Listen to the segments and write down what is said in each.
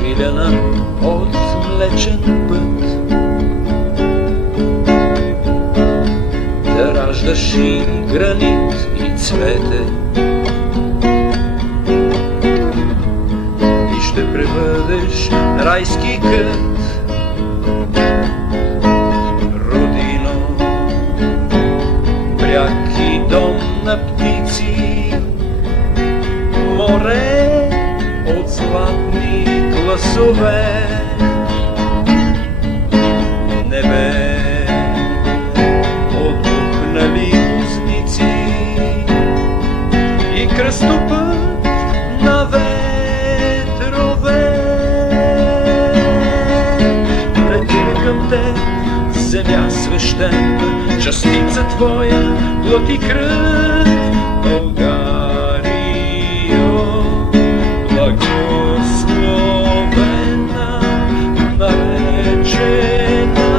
закриляна от млечен път, да раждаш и гранит и цвете, и ще пребъдеш райски кът. Родино, бряг и дом на птици, море от златни гласове, небе от бухнали узници и кръстопът на ветрове. Летим към теб, земя свещена, частица твоя, плът и кръв, Българио, благословена, наречена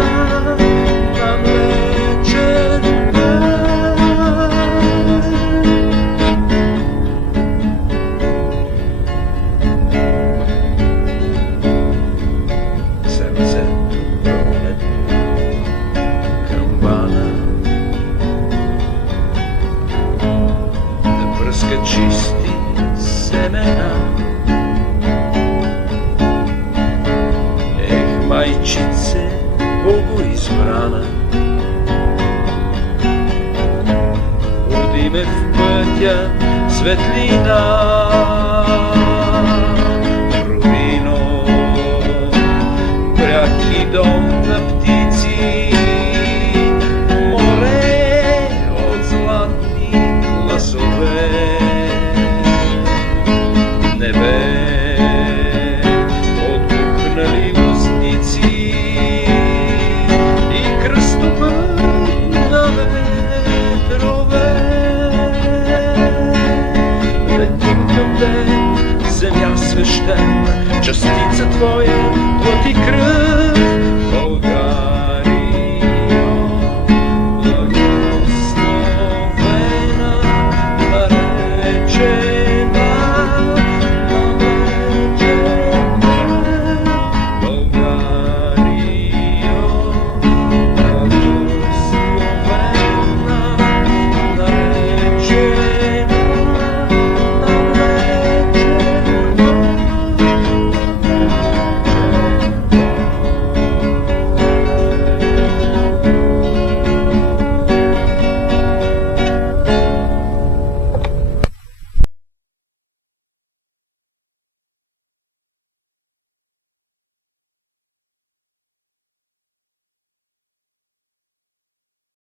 на млечен път. Сърцето пролетно, камбана, да пръска чисти семена. Ех, майчице богоизбрана, води ме в пътя светлина. Родино, бряг и дом на птици, море от златни гласове, небе от бухнали устници и кръстопът на ветрове. Летим към теб, земя свещена, частица твоя, плът и кръв,